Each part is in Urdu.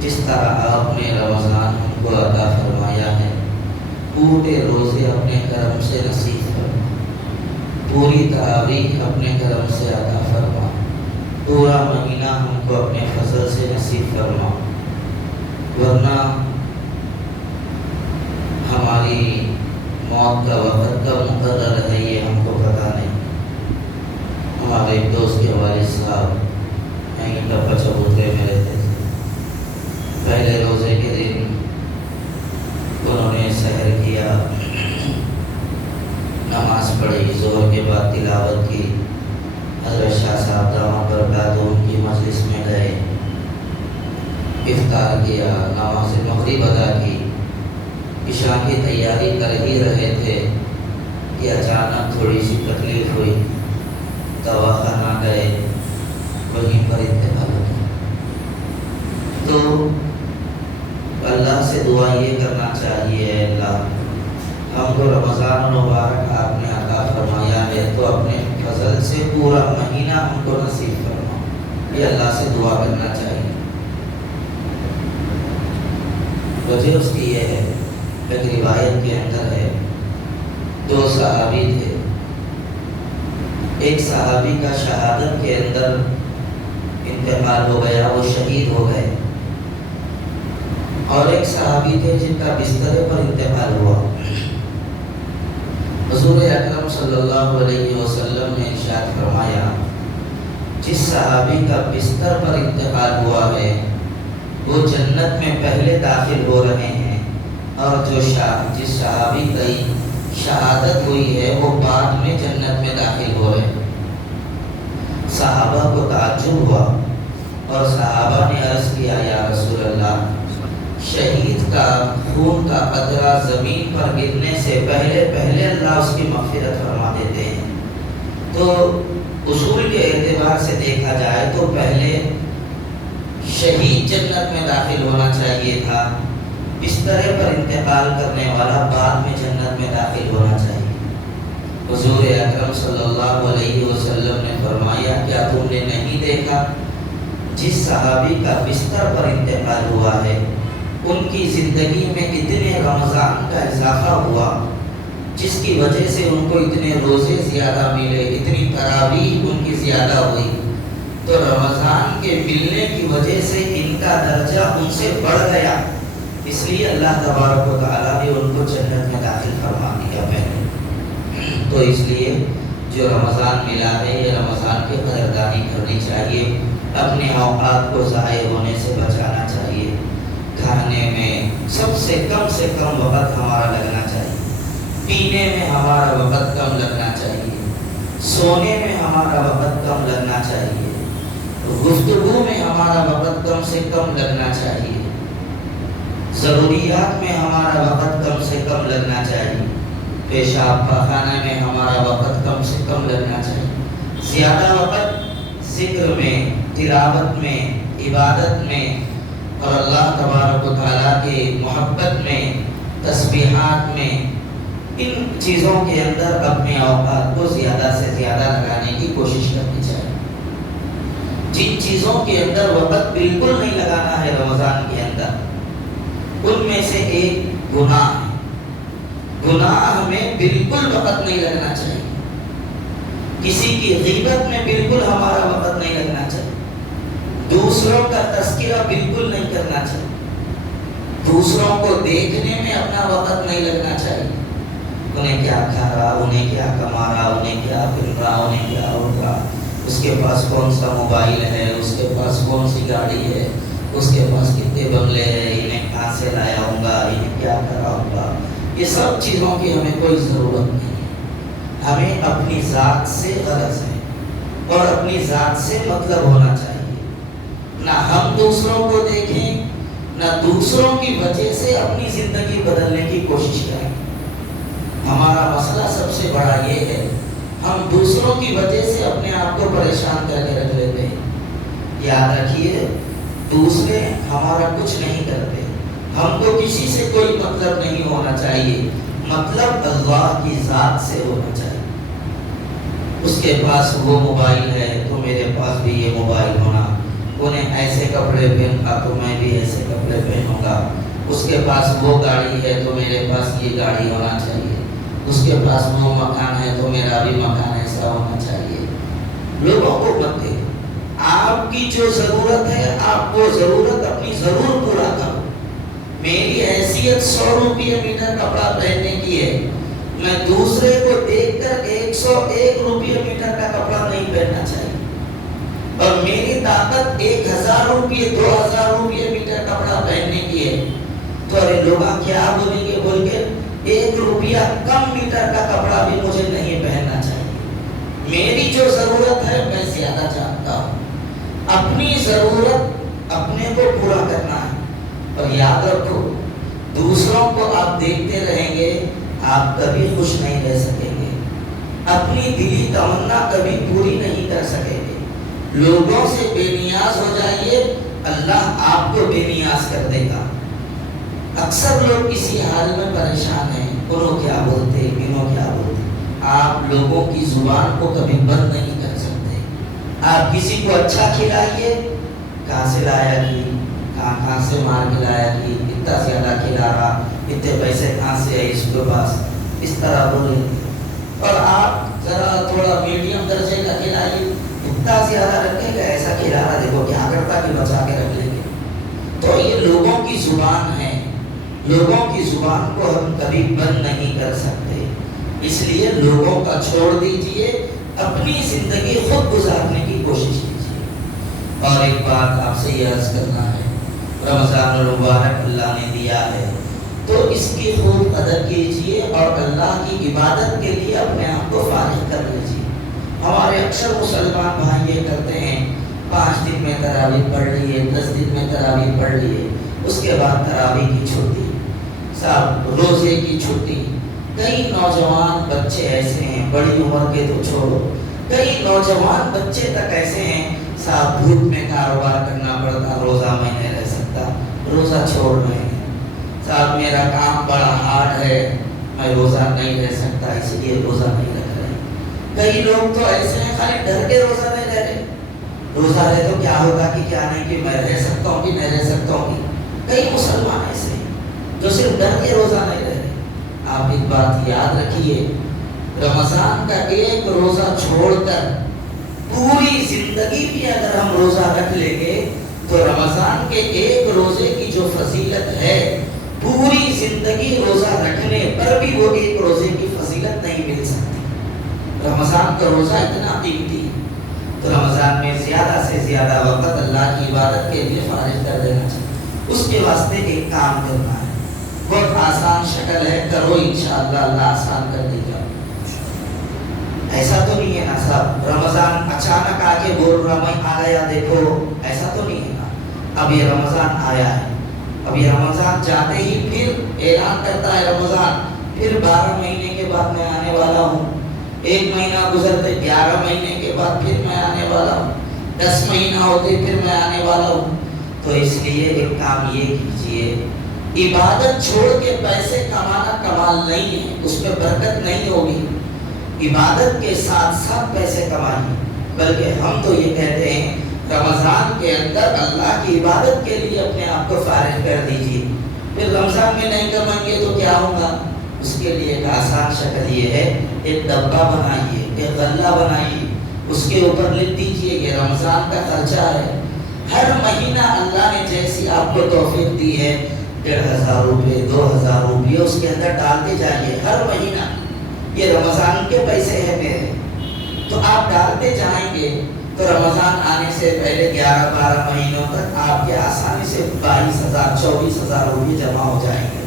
جس طرح آپ نے رمضان ہم کو عطا فرمایا ہے، پورے روزے اپنے کرم سے نصیب فرما، پوری تراویح اپنے کرم سے عطا فرما، پورا مہینہ ہم کو اپنے فضل سے نصیب فرما، ورنہ ہماری موت کا وقت کب مقرر ہے یہ ہم کو پتہ نہیں۔ ہمارے ایک دوست کے والد صاحب یہیں ٹپا چبوترے میں رہتے تھے۔ پہلے روزے کے دن انہوں نے سحر کیا، نماز پڑھی، ظہر کے بعد تلاوت کی، حضرت شاہ صاحب دامت برکاتہ ان کی مجلس میں گئے، افطار کیا، نماز مغرب ادا کی، عشاء کی تیاری کر ہی رہے تھے کہ اچانک تھوڑی سی تکلیف ہوئی، دواخانہ گئے، وہیں پر انتقال ہو گیا۔ تو اللہ سے دعا یہ کرنا چاہیے، اللہ ہم کو رمضان المبارک آپ نے عطا فرمایا ہے تو اپنے فضل سے پورا مہینہ ہم کو نصیب فرما، یہ اللہ سے دعا کرنا چاہیے۔ وجہ اس کی یہ ہے، ایک روایت کے اندر ہے، دو صحابی تھے، ایک صحابی کا شہادت کے اندر انتقال ہو گیا، وہ شہید ہو گئے، اور ایک صحابی تھے جن کا بستر پر انتقال ہوا۔ حضور اکرم صلی اللہ علیہ وسلم نے ارشاد فرمایا، جس صحابی کا بستر پر انتقال ہوا ہے وہ جنت میں پہلے داخل ہو رہے ہیں، اور جس صحابی کی شہادت ہوئی ہے وہ بعد میں جنت میں داخل ہو رہے ہیں۔ صحابہ کو تعجب ہوا اور صحابہ نے عرض کیا، یا رسول اللہ، شہید کا خون کا قطرہ زمین پر گرنے سے پہلے اللہ اس کی مغفرت فرما دیتے ہیں، تو اصول کے اعتبار سے دیکھا جائے تو پہلے شہید جنت میں داخل ہونا چاہیے تھا، بستر پر انتقال کرنے والا بعد میں جنت میں داخل ہونا چاہیے۔ حضور اکرم صلی اللہ علیہ وسلم نے فرمایا، کیا تم نے نہیں دیکھا جس صحابی کا بستر پر انتقال ہوا ہے ان کی زندگی میں اتنے رمضان کا اضافہ ہوا جس کی وجہ سے ان کو اتنے روزے زیادہ ملے، اتنی تراویح ان کی زیادہ ہوئی، تو رمضان کے ملنے کی وجہ سے ان کا درجہ ان سے بڑھ گیا، اس لیے اللہ تبارک و تعالیٰ نے ان کو جنت میں داخل فرما دیا پہلے۔ تو اس لیے جو رمضان ملا ہے یہ رمضان کی قدردانی کرنی چاہیے، اپنے اوقات کو ضائع ہونے سے بچانا چاہیے، کھانے میں سب سے کم وقت ہمارا لگنا چاہیے، پینے میں ہمارا وقت کم لگنا چاہیے، سونے میں ہمارا وقت کم لگنا چاہیے، گفتگو میں ہمارا وقت کم سے کم لگنا چاہیے، ضروریات میں ہمارا وقت کم سے کم لگنا چاہیے، پیشاب پاخانہ میں ہمارا وقت کم سے کم لگنا چاہیے، زیادہ وقت ذکر میں، تلاوت میں، عبادت میں اور اللہ تبارک و تعالیٰ کے محبت میں، تسبیحات میں، ان چیزوں کے اندر اپنے اوقات کو زیادہ سے زیادہ لگانے کی کوشش کرنی چاہیے۔ جن چیزوں کے اندر وقت بالکل نہیں لگانا ہے رمضان کے اندر، ان میں سے ایک گناہ ہے، گناہ میں بالکل وقت نہیں لگنا چاہیے، کسی کی غیبت میں بالکل ہمارا وقت نہیں لگنا چاہیے، دوسروں کا تذکرہ بالکل نہیں کرنا چاہیے، دوسروں کو دیکھنے میں اپنا وقت نہیں لگنا چاہیے، انہیں کیا کھا رہا، انہیں کیا کما رہا، انہیں کیا پھر رہا، انہیں کیا ہو رہا، اس کے پاس کون سا موبائل ہے، اس کے پاس کون سی گاڑی ہے، اس کے پاس کتنے بنگلے ہیں، انہیں کہاں سے لایا ہوں گا، انہیں کیا کرا ہوں گا، یہ سب چیزوں کی ہمیں کوئی ضرورت نہیں ہے۔ ہمیں اپنی ذات سے غرض ہے اور اپنی ذات سے مطلب ہونا چاہیے، نہ ہم دوسروں کو دیکھیں، نہ دوسروں کی وجہ سے اپنی زندگی بدلنے کی کوشش کریں۔ ہمارا مسئلہ سب سے بڑا یہ ہے، ہم دوسروں کی وجہ سے اپنے آپ کو پریشان کر کے رکھ لیتے ہیں۔ یاد رکھیے، دوسرے ہمارا کچھ نہیں کرتے، ہم کو کسی سے کوئی مطلب نہیں ہونا چاہیے، مطلب اللہ کی ذات سے ہونا چاہیے۔ اس کے پاس وہ موبائل ہے تو میرے پاس بھی یہ موبائل ہونا، انہیں ایسے کپڑے پہنا تو میں بھی ایسے کپڑے پہنوں گا، اس کے پاس وہ گاڑی ہے تو میرے پاس یہ گاڑی ہونا چاہیے، اس کے پاس وہ مکان ہے تو میرا بھی مکان ایسا ہونا چاہیے۔ لوگوں کو مت دے، آپ کی جو ضرورت ہے آپ وہ ضرورت اپنی ضرور پورا کرو۔ میری حیثیت 100 روپے میٹر کپڑا پہننے کی ہے، میں دوسرے کو دیکھ کر 101 روپے میٹر کا کپڑا نہیں پہننا چاہیے، اور میری طاقت 1000 روپے 2000 روپے میٹر کپڑا پہننے کی ہے تو ارے لوگ کیا بولیں گے بول کے 1 روپیہ کم میٹر کا کپڑا بھی مجھے نہیں پہننا چاہیے۔ میری جو ضرورت ہے میں زیادہ جانتا ہوں، اپنی ضرورت اپنے کو پورا کرنا ہے۔ اور یاد رکھو، دوسروں کو آپ دیکھتے رہیں گے آپ کبھی خوش نہیں رہ سکیں گے، اپنی دلی تمنا کبھی پوری نہیں کر سکیں گے۔ لوگوں سے بے نیاز ہو جائیے، اللہ آپ کو بے نیاز کر دے گا۔ اکثر لوگ کسی حال میں پریشان ہیں، انہوں کیا بولتے انہوں کیا بولتے، آپ لوگوں کی زبان کو کبھی بند نہیں کر سکتے۔ آپ کسی کو اچھا کھلائیے، کہاں سے لایا کی، کہاں سے مار کے لایا کی، اتنا زیادہ کھلا رہا، اتنے پیسے کہاں سے ہے اس کے پاس، اس طرح بولیں گے۔ اور آپ ذرا تھوڑا میڈیم درجے کا کھلائیے، اتنا زیادہ رکھے گا، ایسا کھلا رہا دیکھو کیا کرتا کہ بچا کے رکھ لیں گے۔ تو یہ لوگوں کی زبان ہے، لوگوں کی زبان کو ہم کبھی بند نہیں کر سکتے، اس لیے لوگوں کا چھوڑ دیجئے، اپنی زندگی خود گزارنے کی کوشش کیجیے۔ اور ایک بات آپ سے یہ عرض کرنا ہے، رمضان المبارک اللہ نے دیا ہے تو اس کی خوب قدر کیجیے اور اللہ کی عبادت کے لیے اپنے آپ کو فارغ کر لیجیے۔ ہمارے اکثر مسلمان بھائی یہ کرتے ہیں، 5 دن میں تراویح پڑھ لیے، 10 دن میں تراویح پڑھ لیے، اس کے بعد تراویح کی چھٹی، صاحب روزے کی چھٹی۔ کئی نوجوان بچے ایسے ہیں، بڑی عمر کے تو چھوڑو، کئی نوجوان بچے تک ایسے ہیں، صاحب دھوپ میں کاروبار کرنا پڑتا، روزہ میں نہیں رہ سکتا، روزہ چھوڑ رہے ہیں، صاحب میرا کام بڑا ہارڈ ہے، میں روزہ نہیں رہ سکتا، اس لیے روزہ نہیں رکھ رہے۔ کئی لوگ تو ایسے ہیں خالی ڈر کے روزہ نہیں رہ رہے، روزہ رہے تو کیا ہوگا کہ کیا نہیں، کہ میں رہ سکتا ہوں کہ نہیں رہ سکتا ہوں۔ کئی مسلمان ایسے ہیں جو صرف ڈر کے روزہ نہیں رہ رہے۔ آپ ایک بات یاد رکھیے، رمضان کا ایک روزہ چھوڑ کر پوری زندگی بھی اگر ہم روزہ رکھ لیں گے تو رمضان کے ایک روزے کی جو فضیلت ہے، پوری زندگی روزہ رکھنے پر بھی وہ ایک روزے کی فضیلت نہیں مل سکتی۔ رمضان کا روزہ اتنا قیمتی ہے تو رمضان میں زیادہ سے زیادہ وقت اللہ کی عبادت کے لیے فارغ کر دینا چاہیے۔ اس کے واسطے ایک کام کرنا ہے، بہت آسان شکل ہے، کرو انشاءاللہ اللہ آسان کر دے گا۔ ایسا تو نہیں ہے نا صاحب رمضان اچانک آ کے بول رہا میں آ گیا دیکھو، ایسا تو نہیں ہے نا۔ اب یہ رمضان آیا ہے، اب یہ رمضان جاتے ہی پھر اعلان کرتا ہے رمضان، پھر 12 مہینے کے بعد میں آنے والا ہوں، 1 مہینہ گزرتے 11 مہینے کے بعد پھر میں آنے والا ہوں، 10 مہینہ ہوتے پھر میں آنے والا ہوں۔ تو اس لیے ایک کام یہ کیجئے، عبادت چھوڑ کے پیسے کمانا کمال نہیں ہے، اس میں برکت نہیں ہوگی۔ عبادت کے ساتھ ساتھ پیسے کمائیں، بلکہ ہم تو یہ کہتے ہیں رمضان کے اندر اللہ کی عبادت کے لیے اپنے آپ کو فارغ کر دیجیے، پھر رمضان میں نہیں کمائیں گے تو کیا ہوگا؟ اس کے لیے ایک آسان شکل یہ ہے، ایک ڈبہ بنائیے، ایک غلہ بنائیے، اس کے اوپر لکھ دیجیے یہ رمضان کا خرچہ ہے۔ ہر مہینہ اللہ نے جیسی آپ کو توفیق دی ہے، 1500 روپے 2000 روپے اس کے اندر ڈالتے جائیے ہر مہینہ، یہ رمضان کے پیسے ہیں میرے، تو آپ ڈالتے جائیں گے تو رمضان آنے سے پہلے 11-12 مہینوں تک آپ کے آسانی سے 22,000 24,000 روپے جمع ہو جائیں گے۔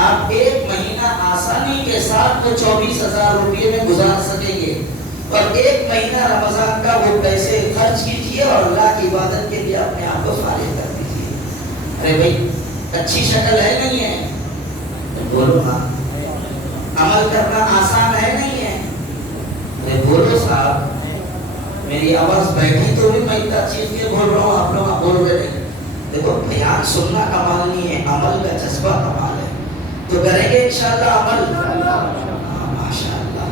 آپ 1 مہینہ آسانی کے ساتھ وہ 24,000 روپے میں گزار سکیں گے، اور 1 مہینہ رمضان کا وہ پیسے خرچ کیجیے اور اللہ کی عبادت کے لیے اپنے آپ کو فارغ کر دیجیے۔ ارے بھائی اچھی شکل ہے نہیں ہے؟ بولو نا، عمل کرنا آسان ہے نہیں ہے؟ ارے بولو صاحب، میری آواز بیٹھی تو بھی میں اتنا چیز کے بول رہا ہوں، آپ لوگ بول رہے نہیں۔ دیکھو بیان سننا کمال نہیں ہے، عمل کا جذبہ کمال ہے، تو کریں گے انشاءاللہ عمل؟ ماشاءاللہ،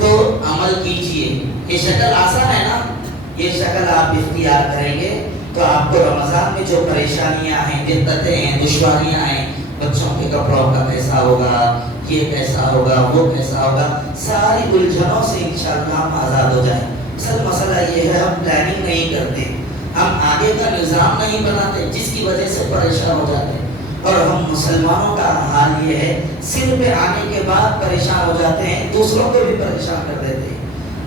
تو عمل کیجئے۔ یہ شکل آسان ہے نا، یہ شکل آپ اختیار کریں گے تو آپ کو رمضان میں جو پریشانیاں ہیں، دقتیں ہیں، دشواریاں ہیں، بچوں کے کپڑوں کا کیسا ہوگا، یہ کیسا ہوگا، وہ کیسا ہوگا، ساری الجھنوں سے انشاءاللہ ہم آزاد ہو جائیں۔ اصل مسئلہ یہ ہے ہم پلاننگ نہیں کرتے، ہم آگے کا نظام نہیں بناتے، جس کی وجہ سے پریشان ہو جاتے ہیں۔ اور ہم مسلمانوں کا حال یہ ہے، سر پہ آنے کے بعد پریشان ہو جاتے ہیں، دوسروں کو بھی پریشان کر دیتے ہیں۔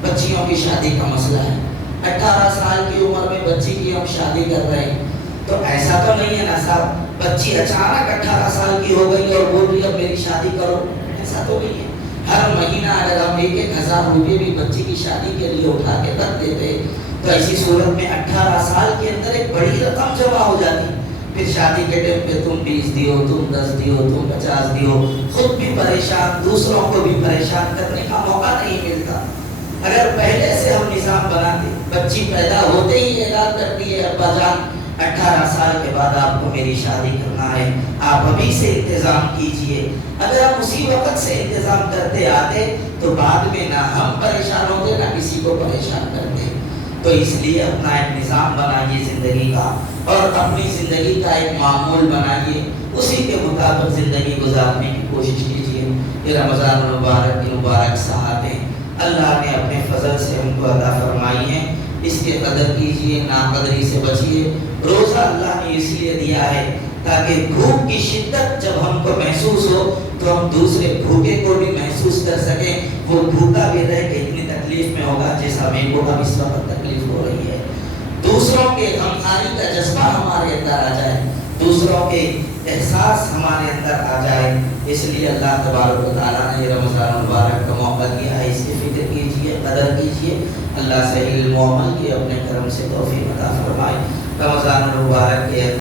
بچیوں کی شادی کا مسئلہ ہے، 18 سال کی عمر میں بچی کی ہم شادی کر رہے ہیں، تو ایسا تو نہیں ہے نا صاحب بچی اچانک 18 سال کی ہو گئی اور بول رہی اب میری شادی کرو، ایسا تو نہیں ہے۔ ہر مہینہ اگر ہم 1,000 روپے بھی بچی کی شادی کے لیے اٹھا کے رکھ دیتے تو ایسی صورت میں 18 سال کے اندر ایک بڑی رقم جمع ہو جاتی۔ پھر شادی کے ٹائم پہ تم 20 دیو، تم 10 دیو، تم 50 دیو، خود بھی پریشان، دوسروں کو بھی پریشان کرنے کا موقع نہیں ملتا۔ اگر پہلے سے ہم نظام بناتے، بچی پیدا ہوتے ہی اعلان کرتی ہے ابا جان 18 سال کے بعد آپ کو میری شادی کرنا ہے، آپ ابھی سے انتظام کیجئے۔ اگر ہم اسی وقت سے انتظام کرتے آتے تو بعد میں نہ ہم پریشان ہوتے نہ کسی کو پریشان کرتے۔ تو اس لیے اپنا ایک نظام بنائیے زندگی کا، اور اپنی زندگی کا ایک معمول بنائیے، اسی کے مطابق زندگی گزارنے کی کوشش کیجیے۔ یہ رمضان المبارک کی مبارک ساعتیں اللہ نے اپنے فضل سے ہم کو عطا فرمائی ہیں، اس کے قدر کیجیے، ناقدری سے بچیے۔ روزہ اللہ نے اس لیے دیا ہے تاکہ بھوک کی شدت جب ہم کو محسوس ہو تو ہم دوسرے بھوکے کو بھی محسوس کر سکیں، وہ بھوکا بھی رہ کے اتنی تکلیف میں ہوگا جس ہمیں کو اب اس وقت تکلیف ہو رہی ہے۔ دوسروں کے غمخواری کا جذبہ ہمارے اندر آ جائے، دوسروں کے احساس ہمارے اندر آ جائے، اس لیے اللہ تبارک و تعالیٰ نے یہ رمضان المبارک کا موقع دیا ہے، اس کی فکر کیجیے، قدر کیجیے۔ اللہ سے علم و عمل کی اپنے کرم سے توفیق عطا فرمائے۔ رمضان المبارک کے